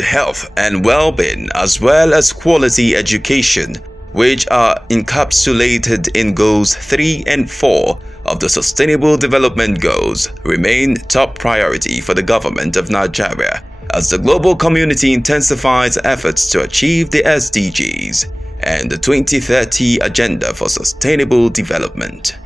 good health and well-being as well as quality education, which are encapsulated in Goals 3 and 4 of the Sustainable Development Goals, remain top priority for the government of Nigeria as the global community intensifies efforts to achieve the SDGs and the 2030 Agenda for Sustainable Development.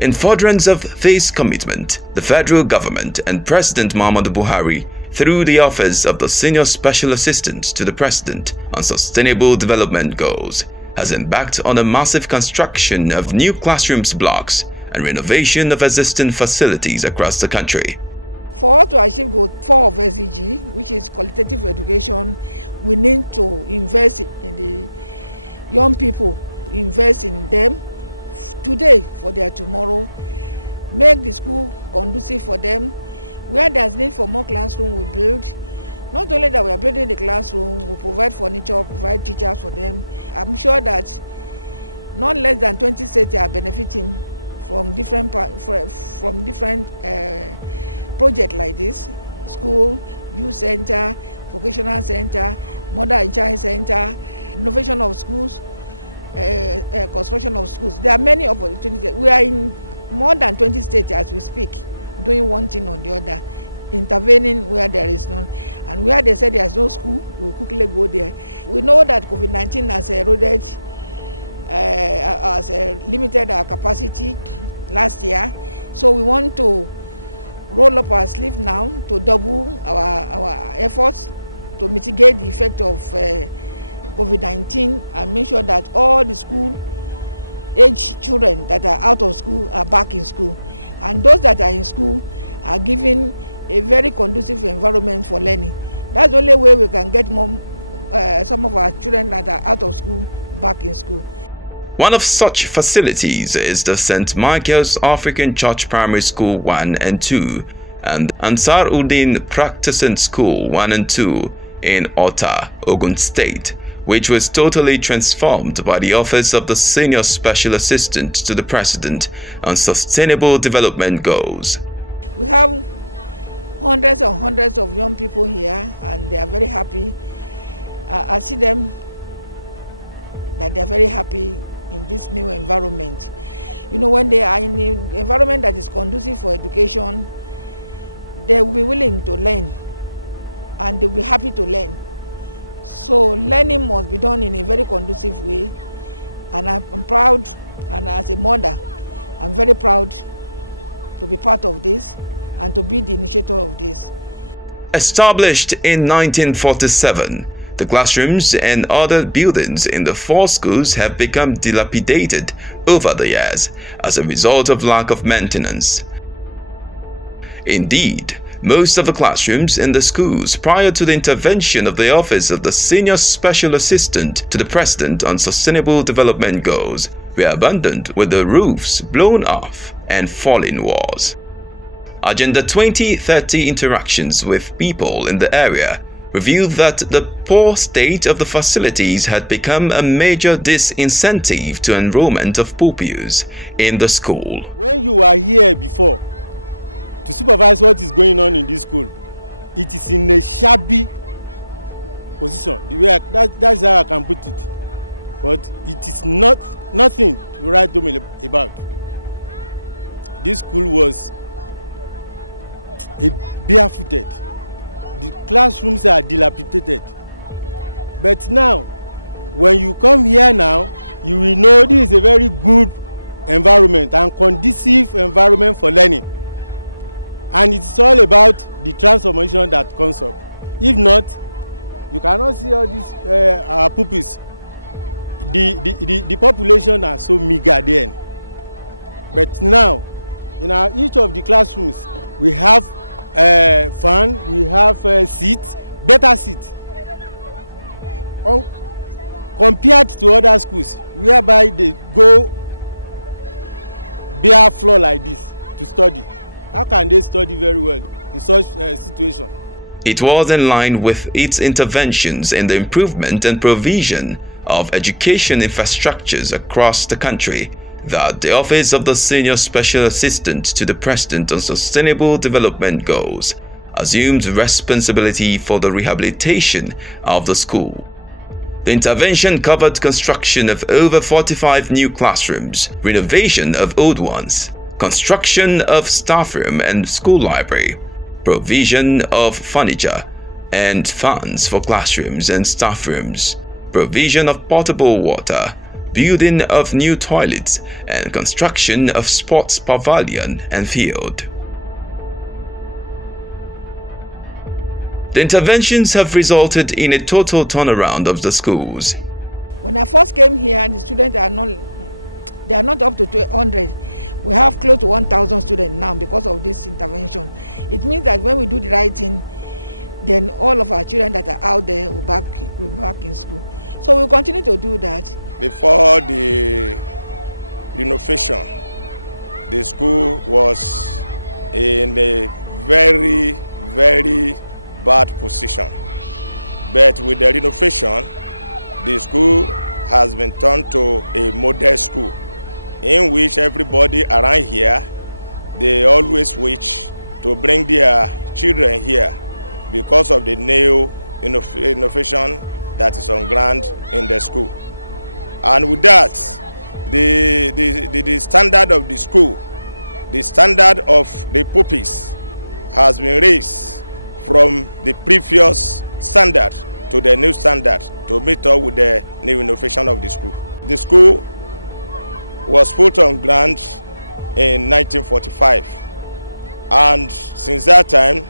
In furtherance of this commitment, the federal government and President Muhammadu Buhari, through the Office of the Senior Special Assistant to the President on Sustainable Development Goals, has embarked on a massive construction of new classrooms blocks and renovation of existing facilities across the country. For us to achieve Goal 4 of SDG, which is qualitative education, we need to invest in the young people, invest in them today for their tomorrow, make the school conducive for them. Where there's need for more classroom, we build. Not only that we are building the classroom, we provide furniture, provide teachers for them. I'm sure that not less than 20 states are benefiting from different projects like this: school, youth center, vocational center, mother and child center, innovation of schools, construction of schools. There are many opportunities. We are in more than 20 states as we speak, doing one thing or the other, intervening where there is none. And where they say there is no school, we quickly go there. We know that COVID-19 has eroded, has limited our capacity last year. So we want to roll up our sleeve now to double our efforts to mitigate the effect of COVID-19 and make sure that all the school-age children that are out of school are back in school. And those that are in school are given a very conducive environment for learning. That's the only way we can get some of our children that are out of school back in school. One of such facilities is the St. Michael's African Church Primary School 1 and 2 and Ansa-U-Deen Practicing School 1 and 2 in Ota, Ogun State, which was totally transformed by the Office of the Senior Special Assistant to the President on Sustainable Development Goals. We have hundreds and hundreds of young people here, and they are very happy. I see them that they are very happy in this new environment. You know, when they are in an environment that is conducive for education, they will be willing to learn and they will be happy to learn. So learning must be done in a very conducive way, and I'm proud, and as a mother, I'm very proud to be part of this and to be the initiator of this. Established in 1947, the classrooms and other buildings in the 4 schools have become dilapidated over the years as a result of lack of maintenance. Indeed, most of the classrooms in the schools prior to the intervention of the Office of the Senior Special Assistant to the President on Sustainable Development Goals were abandoned with the roofs blown off and falling walls. Agenda 2030 interactions with people in the area revealed that the poor state of the facilities had become a major disincentive to enrollment of pupils in the school. When you were here before to supervise what is going on in this school, it is in a shabby position. That's how I can put it. But it is nothing to write home about. This school was barefooted. The classrooms are dilapidated. But now, when you come here now, you will know this is a very good environment and conducive environment for learning. And it's all about the transformation that comes up. If not, you cannot see all these our pupils. The population are so meager then. But now, in each of the classrooms, we have fan, we have seats, better seats. Compared to other schools, whereby they go bare floor like this to study. How can they study very well in such situation? It was in line with its interventions in the improvement and provision of education infrastructures across the country that the Office of the Senior Special Assistant to the President on Sustainable Development Goals assumed responsibility for the rehabilitation of the school. The intervention covered construction of over 45 new classrooms, renovation of old ones, construction of staff room and school library, provision of furniture and fans for classrooms and staff rooms, provision of potable water, building of new toilets, and construction of sports pavilion and field. The interventions have resulted in a total turnaround of the schools. When I first came here, the students are not up to 200. We have close to 1,000 students now because of this intervention. It means that when we do the right thing, then all of our children that are out there will be back in school. So we'll continue to do that. Before the renovation, the school was in a very, very bad position. But with the renovation, the school has been turned to a model school in which everybody around here, they always wish to bring their children here because of the new innovation that is on ground in the school. And with that, the standard of the school, the standard of the pupils has been raised from the previous standard to the new standard to meet up with the new innovation of the school. The school was put on ground in 1945, and since that time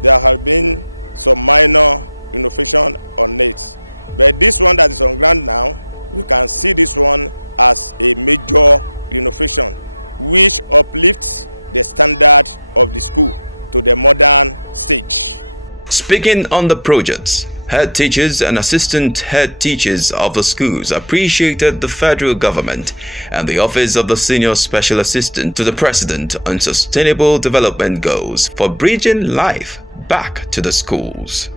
there have been some minor innovation on it. But this one that is on ground now, we can see this one as a major innovation which uplifts the standard of the school to the modern stage. Speaking on the projects, head teachers and assistant head teachers of the schools appreciated the federal government and the Office of the Senior Special Assistant to the President on Sustainable Development Goals for bridging life back to the schools.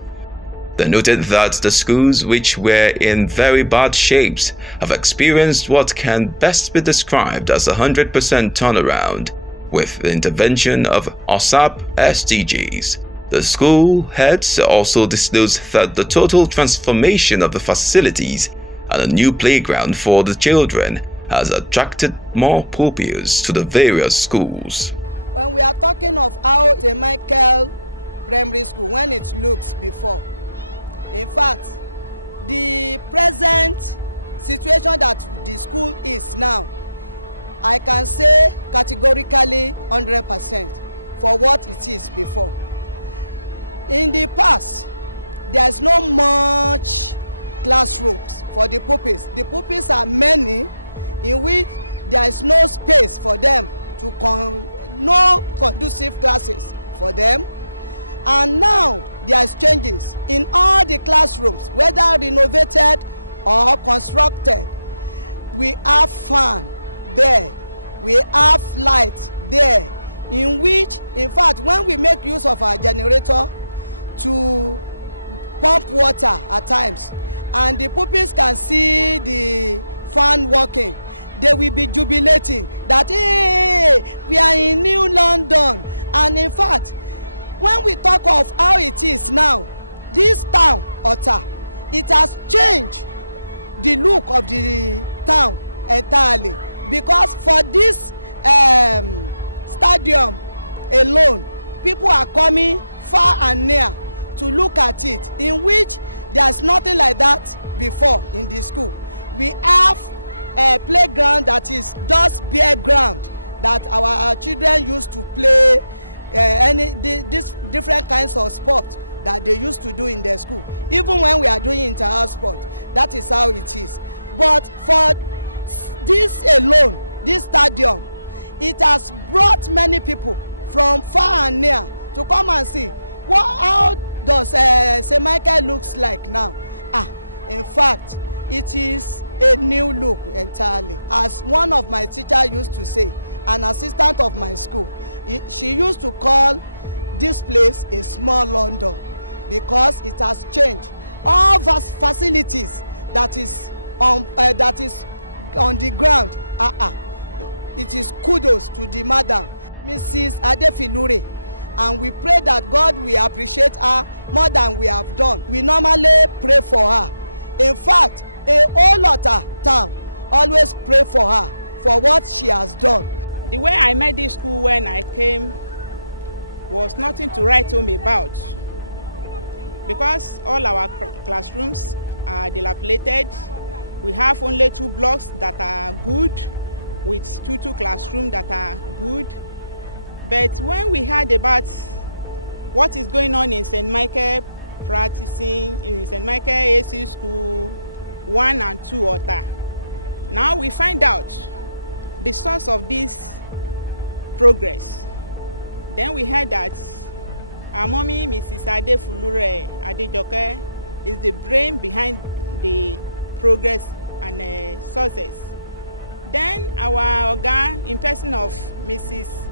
They noted that the schools which were in very bad shapes have experienced what can best be described as a 100% turnaround with the intervention of OSSAP-SDGs. The school heads also disclosed that the total transformation of the facilities and a new playground for the children has attracted more pupils to the various schools. When we are talking of how St. Michael Primary School, when it looks before, in fact, the present situation that the school is now, I can say categorically 100% for what it is before. In the past, there is no much classrooms for the pupils. The pupils are many, in which there is no space for them to no conducive classes for them. And now there is changes in all the classrooms, whether renovated or constructed. We have fan there, we have light there, in which, in fact, when we make use of our generator to pump water at times, and the pupils can see the fan working, they will be jubilating that, hey, we are in New London. And in fact, when we talk of how it is now, this town, Ota, it has changed the look of the town entirely, because for this stadium alone, people are coming far and near to look at it, in which there's nothing like that before in the school. We have a playground that is just bare ground that our children used to play these different kinds of sports that they used to do in their school. Even when we are doing inter-house sport, that is how it is. But for this alone, this stadium, it has brought many people from far and near to come and see how does St. Michael looks like now. In fact, it is a new look entirely. As one of my teachers used to say, an assistant of my school, she used to call this place a small London because it has changed. All vast facilities that is on the ground, it is kudos to the madam, Mrs. Adefulire, and we pray that God will appreciate her more than we have done. We normally pray for her. In fact, a whole lot of time always pray for her for what she has done. The way I met this school when I came was nothing to write home about, because all our classrooms are dilapidated. We have only 2 blocks that are good, with two classrooms that are good. But when we heard about what is going on in St. Michael, practicing in St. Michael AC School 1 and 2 Ota, now we find out the source of this progress. Then we heard that our mommy, Mrs. Adefulire Adejoke, is the brain behind the progress and success. Then our Oga, in person of Mrs.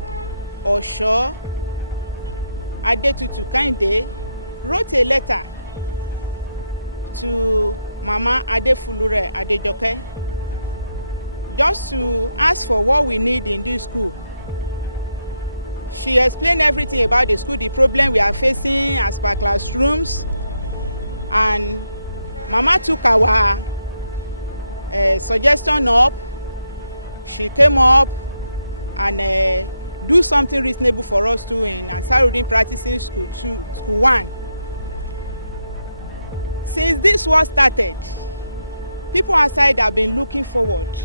Osho Adetutu Kinde, wrote a letter to Mama Adefulire Adejoke just to ask for what we need in this school. She explained everything about the school, the problem we are facing as per classrooms, and Mama took our suggestion up. She came up and do something reasonable for us too in Ansa-U-Deen practicing school 1. Since this was started, people outside have been looking forward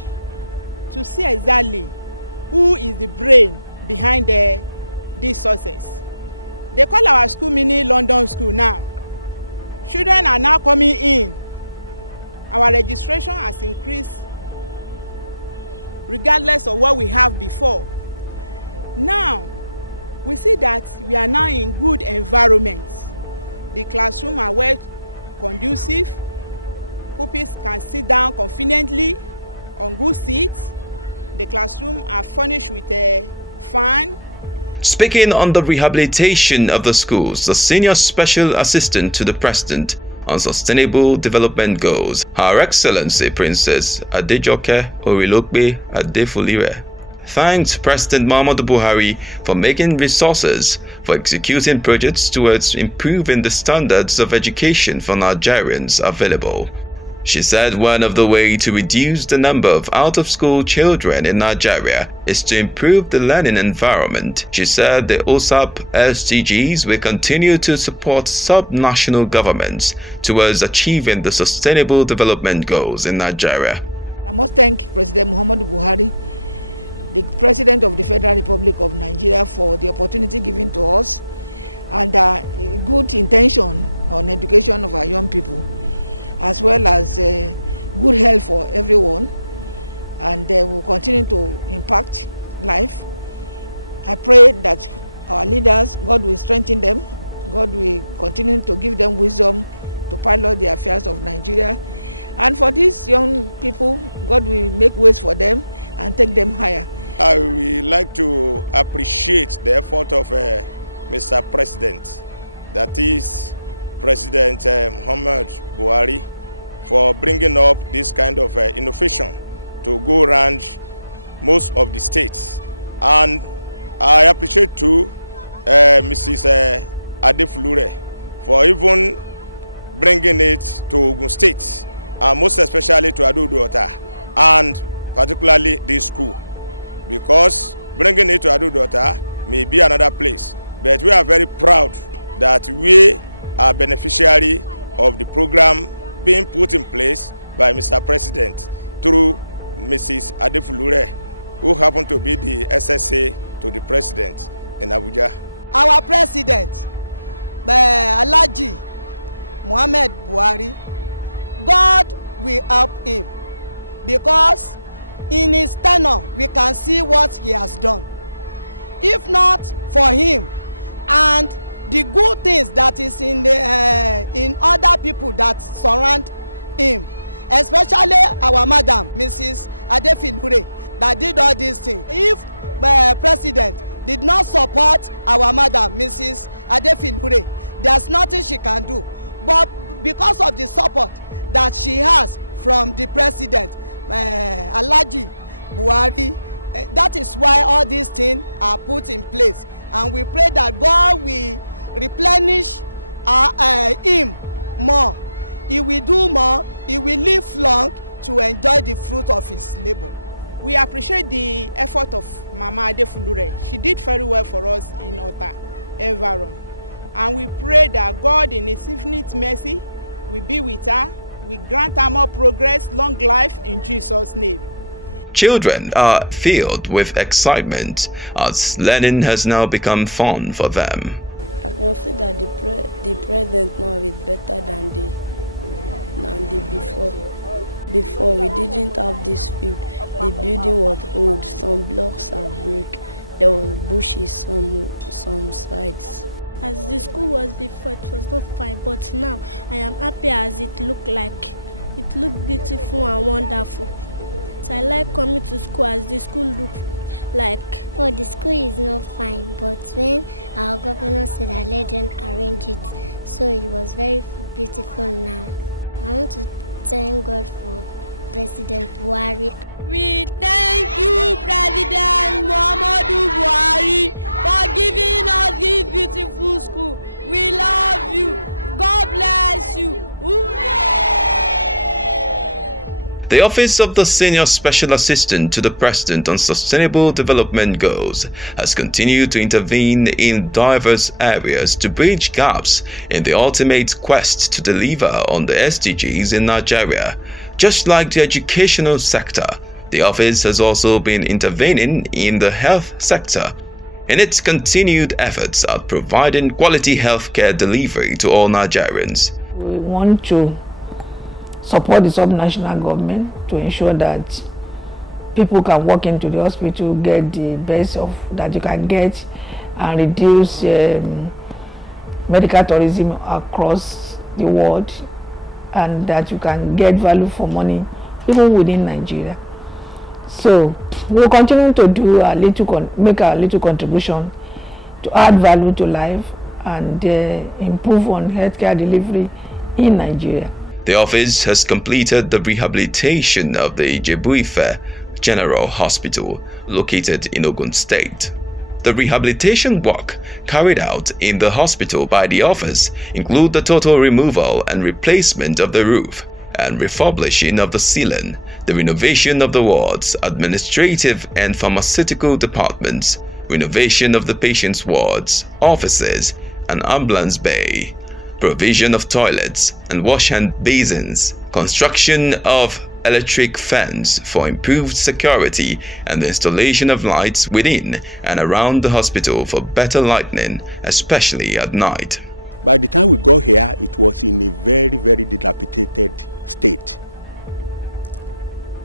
to see exactly who is the brain behind this success. They call our school mini London school now. Children are now coming in. Our registration has increased regardless of what we have before. Now, we see that we are now in good environments. The classroom are well conducive. Pupils can sit down conveniently on good seats. The classroom are furnished with a fan. Speaking on the rehabilitation of the schools, the Senior Special Assistant to the President on Sustainable Development Goals, Her Excellency Princess Adejoke Orelope-Adefulire, thanked President Muhammadu Buhari for making resources for executing projects towards improving the standards of education for Nigerians available. She said one of the ways to reduce the number of out-of-school children in Nigeria is to improve the learning environment. She said the OSSAP-SDGs will continue to support sub-national governments towards achieving the Sustainable Development Goals in Nigeria. I must thank President Muhammadu Buhari, the President of the Federal Republic of Nigeria, for the opportunity given to us and a good intention on education of our young people, as well as good health for everyone, and will continue to impact life. I pray that our leaders, God will strengthen them, God will continue to give them wisdom to pilot the affairs of Nigeria, and for these young people, God will make ways for them and take them higher. I would like to appreciate the effort of Mr. President, that is President Muhammadu Buhari, for bringing up this kind of innovation to go around most of the states. And I appreciate too Mrs. Adefulire for even bringing it to Ogun State, and most especially to Ado-Ota, and particularly this school, because bringing it to Ado-Ota may be another place, but we are very proud that we are beneficiary of the program being put in place by Mr. President through Mrs. Adefulire, who happened to be the SSA to the President in Abuja. Our President, Alhaji Muhammad Buhari, God will help him, because in his tenure we can see what he has done. If not for him and the good things that is in other people that surround him, especially our madam Mrs. Adefulire, that did all these things. If President did not support our madam Mrs. Adefulire, there's nothing she can do. But because of the support that she has from the President, Alhaji Buhari, that is why all these things are put in place. and we pray that God will replenish him more. He will do more. He will live long to enjoy the fruit of his labor. We appreciate the effort of Mama Adefulire. She did very well for us in Ota environment. And we pray that God in his infinite mercy will be with her, will grant her more progress, long life in Jesus' name. Children are filled with excitement as learning has now become fun for them. I can see that the present now is better than the before. Before we didn't have this field. The building was old. Some blocks are brick. There was bushes some sides. As the school was before, it was not fine, but now I am happy as it looked like. It looked beautiful and wonderful. So I like coming to school as the school looked like. Oh, the school is not fine, but when our governor said I let them arrange it, so it was very beautiful now. I want to thank God for President Buhari. We thank you, President Muhammadu Buhari, for giving us this beautiful school. We love you. God bless you. Hooray! The Office of the Senior Special Assistant to the President on Sustainable Development Goals has continued to intervene in diverse areas to bridge gaps in the ultimate quest to deliver on the SDGs in Nigeria. Just like the educational sector, the office has also been intervening in the health sector in its continued efforts at providing quality healthcare delivery to all Nigerians. We want to support the subnational government to ensure that people can walk into the hospital, get the best of that you can get, and reduce medical tourism across the world, and that you can get value for money even within Nigeria. So we'll continue to do make a little contribution to add value to life and improve on healthcare delivery in Nigeria. The office has completed the rehabilitation of the Ijebu-Ife General Hospital located in Ogun State. The rehabilitation work carried out in the hospital by the office include the total removal and replacement of the roof and refurbishing of the ceiling, the renovation of the wards, administrative and pharmaceutical departments, renovation of the patient's wards, offices, and ambulance bay, provision of toilets and wash-hand basins, construction of electric fans for improved security, and the installation of lights within and around the hospital for better lighting, especially at night. By the time we got here, it was in a very, very dilapidated state.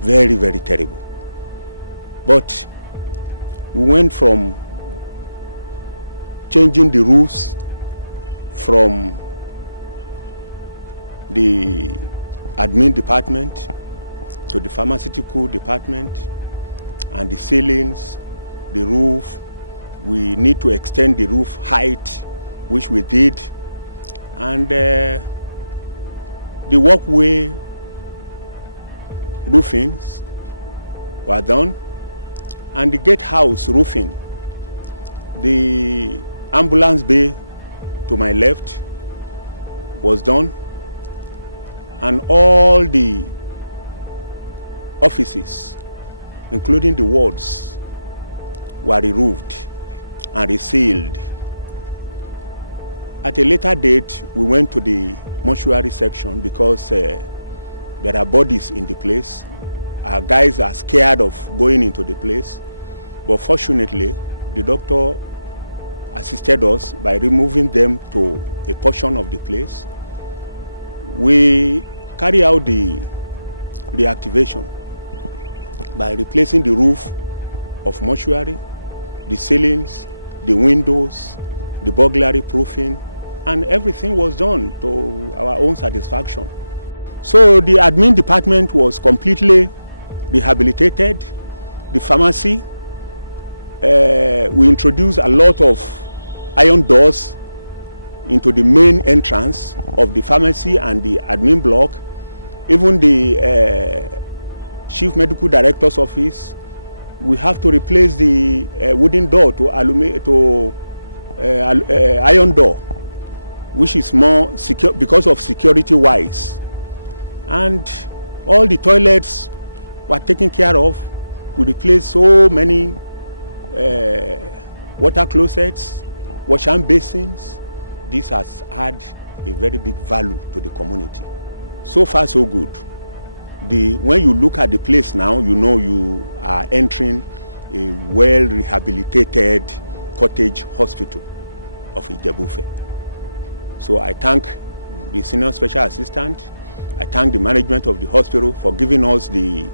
Very, very terrible. But we went from changing the roofs from the admin department to the pharmaceutical department, and the ceilings, the roof. We need to extend the roof height, which we did, and the walkway roofings were done, and the gatehouse roofing. The ambulance bay to my left was done, and all the offices, including the wards, were removed and resealed. At a later date, we went to the mortuary section because there are bodies in the place. Our guys are scared of going into the place, but fortunately, the doctor assisted us by removing them to a portion of the place. We carry out the reactivation by replacing the roof of mortuary, the ceilings, the windows, the burglary proofing, and everything was done to our own satisfaction. So the admin department was completely rehabilitated. The pharmacy, we introduced a lot of iron doors into the main entrance of the pharmacy and the admin block. Even the chief medical director's office, we have to replace the wooden door to iron door, which is more secure because of security wise, and all the toilets were taken care of. We replaced so many water closets, wash hand basins. This has had a very big value to the community. So far so good. When you look at the place now, you know you are entering a well rehabilitated cottage hospital of Ijebu-Ife. So I thank the senior special assistant, I thank the management of the hospital for giving us the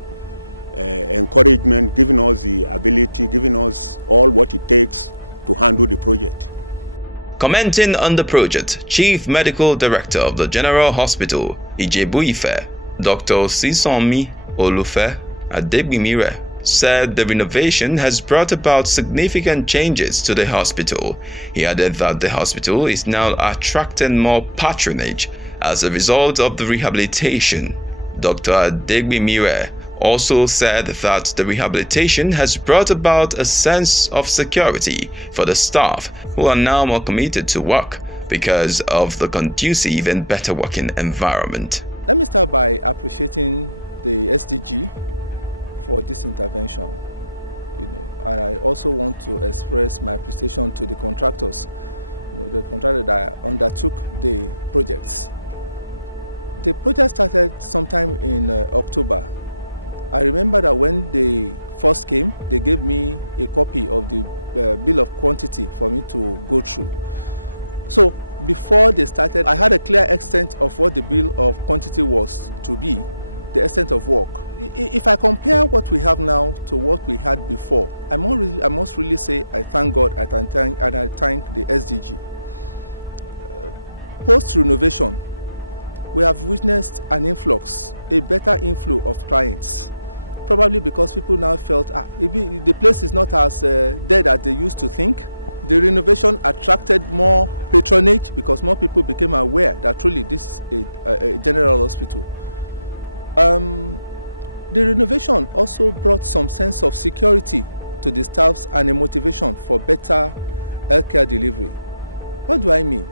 encouragement, giving us the ability, giving us all what it takes to handle the project. Commenting on the project, Chief Medical Director of the General Hospital, Ijebu-Ife, Dr. Sisanmi Orelope-Adefulire, said the renovation has brought about significant changes to the hospital. He added that the hospital is now attracting more patronage as a result of the rehabilitation. Dr. Adefulire also said that the rehabilitation has brought about a sense of security for the staff, who are now more committed to work because of the conducive and better working environment. Let me start by appreciating the SDG for this intervention. And I also want to express my appreciation to the contractors, the contractor that undertook the projects. The project started sometime in October. I remember that when they first came, they gave me a copy of the bill of quantity for me to go through. So before they started, I had a clear extent of what the bill of quantity was to be, the extent of work. If I compare what we have now to what we had before, I must really say I thank God and I thank the SDG. Post-renovation, we have witnessed an influx, a better inflow of clients. Probably because people now felt the place is not as dead as they used to think. The renovation attracted more patronage because more people became aware that truly this is a general hospital. The renovation also brought some sense of security to the staffs and a motivation for better healthcare delivery. What do I mean?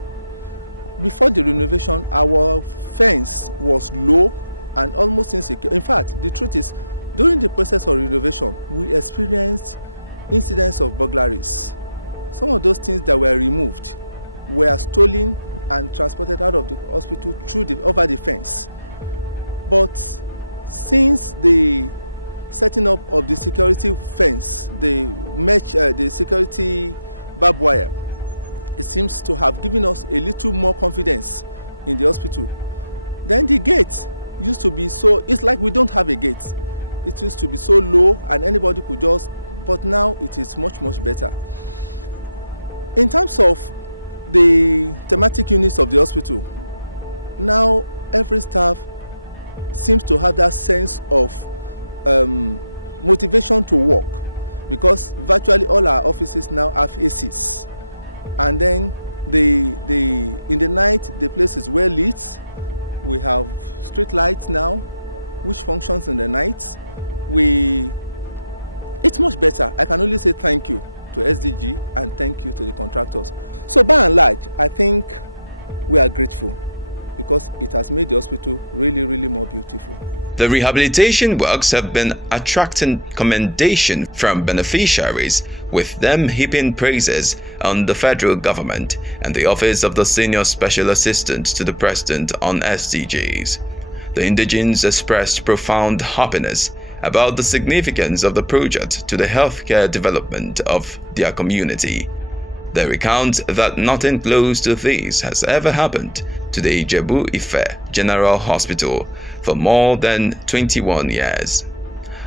Before the renovation, our fence was low and almost insecure. In fact, the truth is, during the process of renovation, we experienced incidents of burglaries. Some of those things that were removed were stolen and transported out of the hospital over the fence. But since the setting up of the security fence, the security barbed wire, it seems to have given us a little more confidence in the hospital. Then the gate used to be it's like we don't have a gate. It used to be so low and anybody could but now it is much, much better. In terms of the thematic units of the hospital, now every staff seems to have that sense of motivation to work, because virtually all our offices now have ACs. And then in the night, the place is well lit. We have street lights now, which functions in the night. It's much better. I can only say thank you to SDG and thank you to the contractors. So by and large, I think we are grateful because it has made the hospital really, really more beautiful. The rehabilitation works have been attracting commendation from beneficiaries, with them heaping praises on the federal government and the Office of the Senior Special Assistant to the President on SDGs. The indigents expressed profound happiness about the significance of the project to the healthcare development of their community. They recount that nothing close to this has ever happened to the Ijebu-Ife General Hospital for more than 21 years.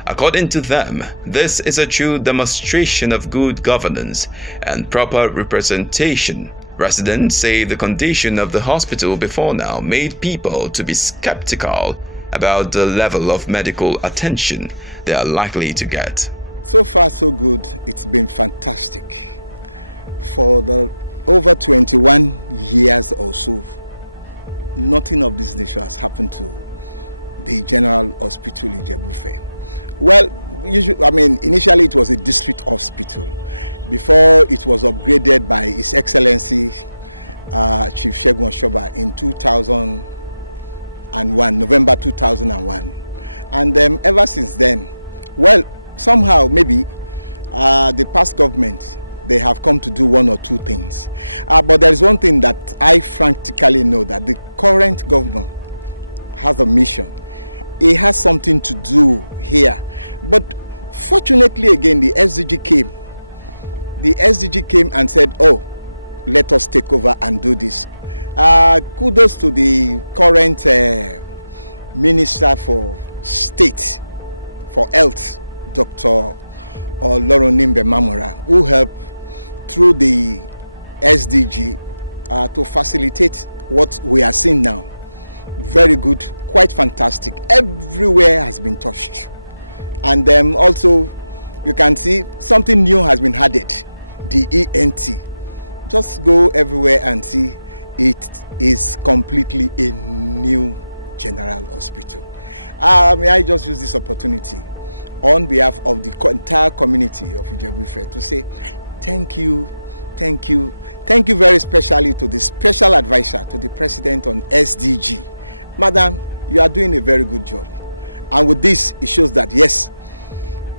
According to them, this is a true demonstration of good governance and proper representation. Residents say the condition of the hospital before now made people to be skeptical about the level of medical attention they are likely to get. So far so good. It's been fantastic. For the over 21 years or so, nothing of this nature has happened to the General Hospital Ijebu-Ife. Well, initially it was a district hospital before it was upgraded by His Excellency Chief Segun Oshoba in 2001, November 2001. And ever since then, well, somehow maybe the past government, they have come to do one or two things. But there is one thing that I frantically know, that the current governor has a mission. He has something to do here. But fortunately again, the SDG came. The SDG came and said, oh, let us take over and do this. Kudos to the current Minister for State for Health, Dr. Oloronimbe Mamora, who helped through the SDG to facilitate what we are seeing now. Very good, quite fantastic. Everywhere has been touched. And also, you can see something new has been added, the ENT. Just go everywhere and see it is completely a new general hospital. May I just use this opportunity on behalf of the entire community of Ijebu-Ife to say thank you very specially to the special advisor to the president on SDG. Madam, you are doing a very good job. And with this, it shows that yes,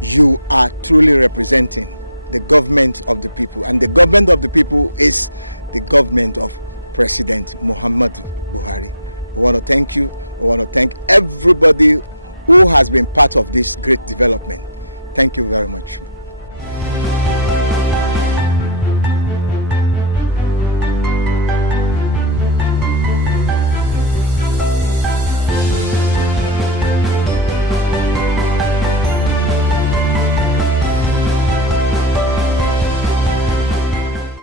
you are truly representing the government of the people, and the government of the people is the government of President Muhammadu Buhari. We want to thank you. We want to thank everybody who has been part of this great development. Thank you very much.